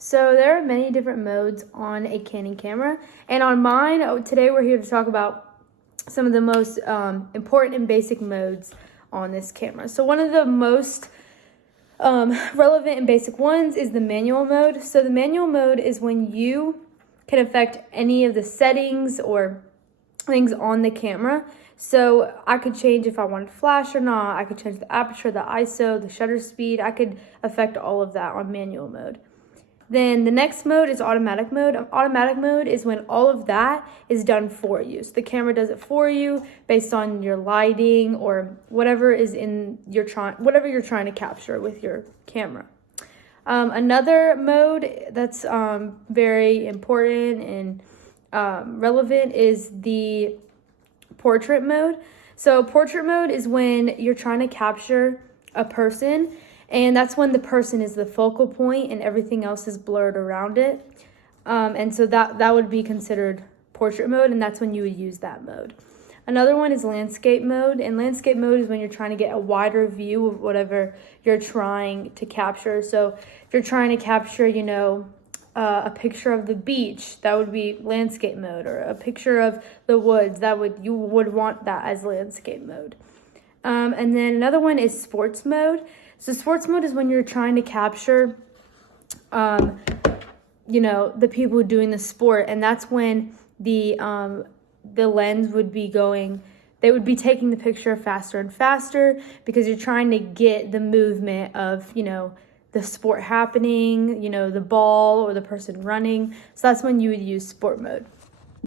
So there are many different modes on a Canon camera, and on mine, today we're here to talk about some of the most important and basic modes on this camera. So one of the most relevant and basic ones is the manual mode. So the manual mode is when you can affect any of the settings or things on the camera. So I could change if I wanted flash or not. I could change the aperture, the ISO, the shutter speed. I could affect all of that on manual mode. Then the next mode is automatic mode. Automatic mode is when all of that is done for you. So the camera does it for you based on your lighting or whatever is in whatever you're trying to capture with your camera. Another mode that's very important and relevant is the portrait mode. So portrait mode is when you're trying to capture a person, and that's when the person is the focal point and everything else is blurred around it. And so that would be considered portrait mode, and that's when you would use that mode. Another one is landscape mode, and landscape mode is when you're trying to get a wider view of whatever you're trying to capture. So if you're trying to capture, a picture of the beach, that would be landscape mode, or a picture of the woods, you would want that as landscape mode. And then another one is sports mode. So sports mode is when you're trying to capture, the people doing the sport, and that's when the lens would be they would be taking the picture faster and faster because you're trying to get the movement of, the sport happening, the ball or the person running. So that's when you would use sport mode.